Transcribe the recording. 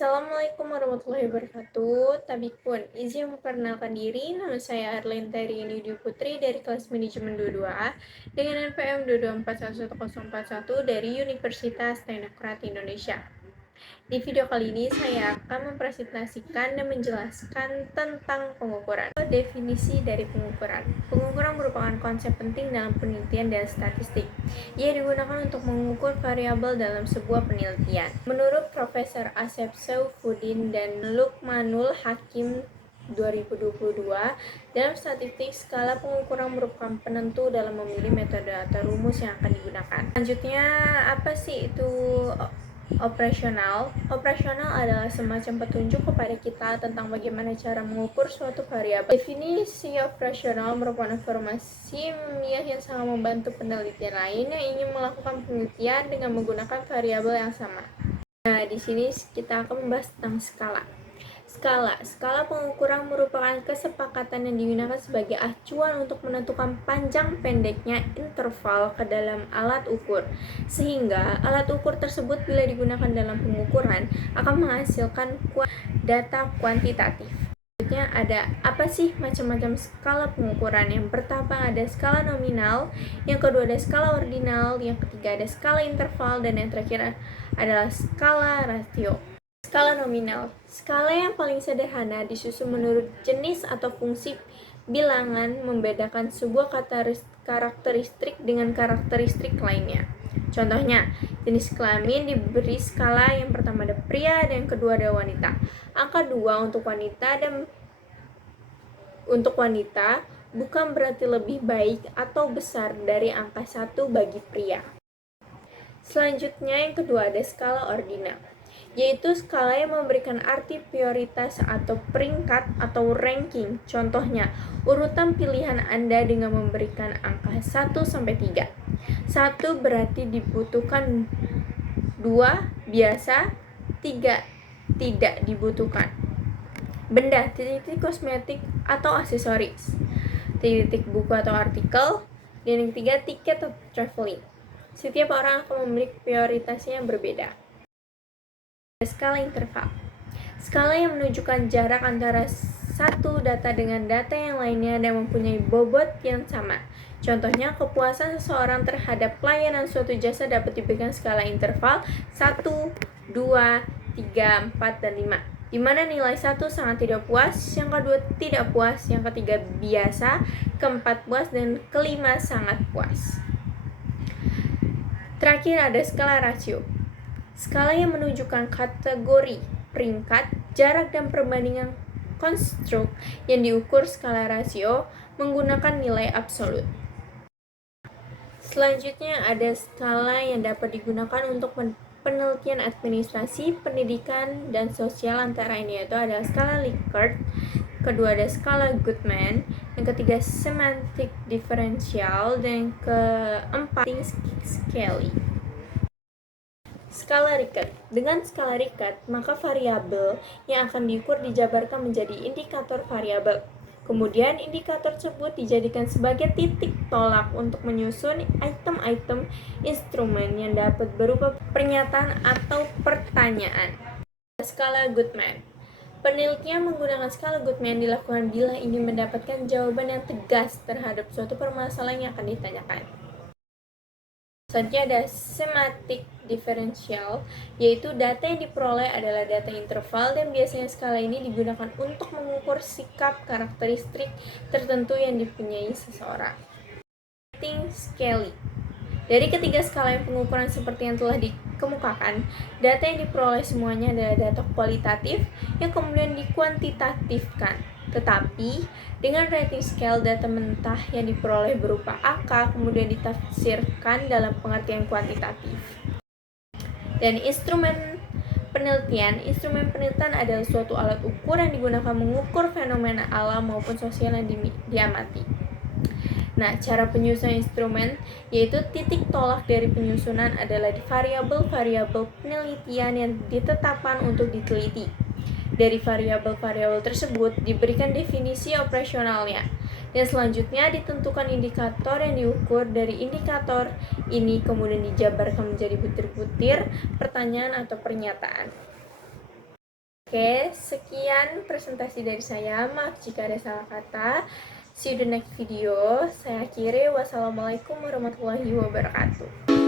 Assalamualaikum warahmatullahi wabarakatuh. Tabikun, izin memperkenalkan diri. Nama saya Arlenta Riani Putri dari kelas manajemen 22A dengan NPM 2241141 dari Universitas Teknokrat Indonesia. Di video kali ini saya akan mempresentasikan dan menjelaskan tentang pengukuran. Definisi dari pengukuran. Pengukuran merupakan konsep penting dalam penelitian dan statistik. Ia digunakan untuk mengukur variabel dalam sebuah penelitian. Menurut Profesor Asep Saifuddin dan Lukmanul Hakim 2022, dalam statistik, skala pengukuran merupakan penentu dalam memilih metode atau rumus yang akan digunakan. Selanjutnya, apa sih itu operasional? Operasional adalah semacam petunjuk kepada kita tentang bagaimana cara mengukur suatu variabel. Definisi operasional merupakan informasi ilmiah yang sangat membantu penelitian lain yang ingin melakukan penelitian dengan menggunakan variabel yang sama. Nah, di sini kita akan membahas tentang skala. Skala pengukuran merupakan kesepakatan yang digunakan sebagai acuan untuk menentukan panjang pendeknya interval ke dalam alat ukur, sehingga alat ukur tersebut bila digunakan dalam pengukuran akan menghasilkan data kuantitatif. Selanjutnya ada apa sih macam-macam skala pengukuran? Yang pertama ada skala nominal, yang kedua ada skala ordinal, yang ketiga ada skala interval, dan yang terakhir adalah skala rasio. Skala nominal, skala yang paling sederhana disusun menurut jenis atau fungsi bilangan membedakan sebuah karakteristik dengan karakteristik lainnya. Contohnya, jenis kelamin diberi skala yang pertama ada pria dan yang kedua ada wanita. Angka 2 untuk wanita bukan berarti lebih baik atau besar dari angka 1 bagi pria. Selanjutnya yang kedua ada skala ordinal, yaitu skala yang memberikan arti prioritas atau peringkat atau ranking. Contohnya, urutan pilihan Anda dengan memberikan angka 1 sampai 3. 1 berarti dibutuhkan, 2 biasa, 3 tidak dibutuhkan. Benda, titik kosmetik atau aksesoris, titik buku atau artikel, dan yang ketiga tiket atau traveling. Setiap orang akan memiliki prioritasnya yang berbeda. Skala interval, skala yang menunjukkan jarak antara satu data dengan data yang lainnya dan mempunyai bobot yang sama. Contohnya, kepuasan seseorang terhadap pelayanan suatu jasa dapat diberikan skala interval 1, 2, 3, 4, dan 5, di mana nilai 1 sangat tidak puas, yang kedua tidak puas, yang ketiga biasa, keempat puas, dan kelima sangat puas. Terakhir ada skala rasio, skala yang menunjukkan kategori, peringkat, jarak, dan perbandingan konstruk yang diukur skala rasio menggunakan nilai absolut. Selanjutnya ada skala yang dapat digunakan untuk penelitian administrasi, pendidikan, dan sosial. Antara ini yaitu ada skala Likert, kedua ada skala Goodman, yang ketiga semantic differential, dan keempat Scali. Skala Likert. Dengan skala Likert, maka variabel yang akan diukur dijabarkan menjadi indikator variabel. Kemudian indikator tersebut dijadikan sebagai titik tolak untuk menyusun item-item instrumen yang dapat berupa pernyataan atau pertanyaan. Skala Goodman. Penelitian menggunakan skala Goodman dilakukan bila ingin mendapatkan jawaban yang tegas terhadap suatu permasalahan yang akan ditanyakan. Selanjutnya ada semantic differential, yaitu data yang diperoleh adalah data interval dan biasanya skala ini digunakan untuk mengukur sikap karakteristik tertentu yang dipunyai seseorang. Scali. Dari ketiga skala yang pengukuran seperti yang telah dikemukakan, data yang diperoleh semuanya adalah data kualitatif yang kemudian dikuantitatifkan. Tetapi, dengan rating scale, data mentah yang diperoleh berupa angka kemudian ditafsirkan dalam pengertian kuantitatif. Dan instrumen penelitian adalah suatu alat ukur yang digunakan mengukur fenomena alam maupun sosial yang diamati. Nah, cara penyusunan instrumen yaitu titik tolak dari penyusunan adalah di variabel-variabel penelitian yang ditetapkan untuk diteliti. Dari variabel-variabel tersebut diberikan definisi operasionalnya, dan selanjutnya ditentukan indikator yang diukur. Dari indikator ini kemudian dijabarkan menjadi butir-butir pertanyaan atau pernyataan. Oke, sekian presentasi dari saya. Maaf jika ada salah kata. See you the next video. Saya akhiri. Wassalamualaikum warahmatullahi wabarakatuh.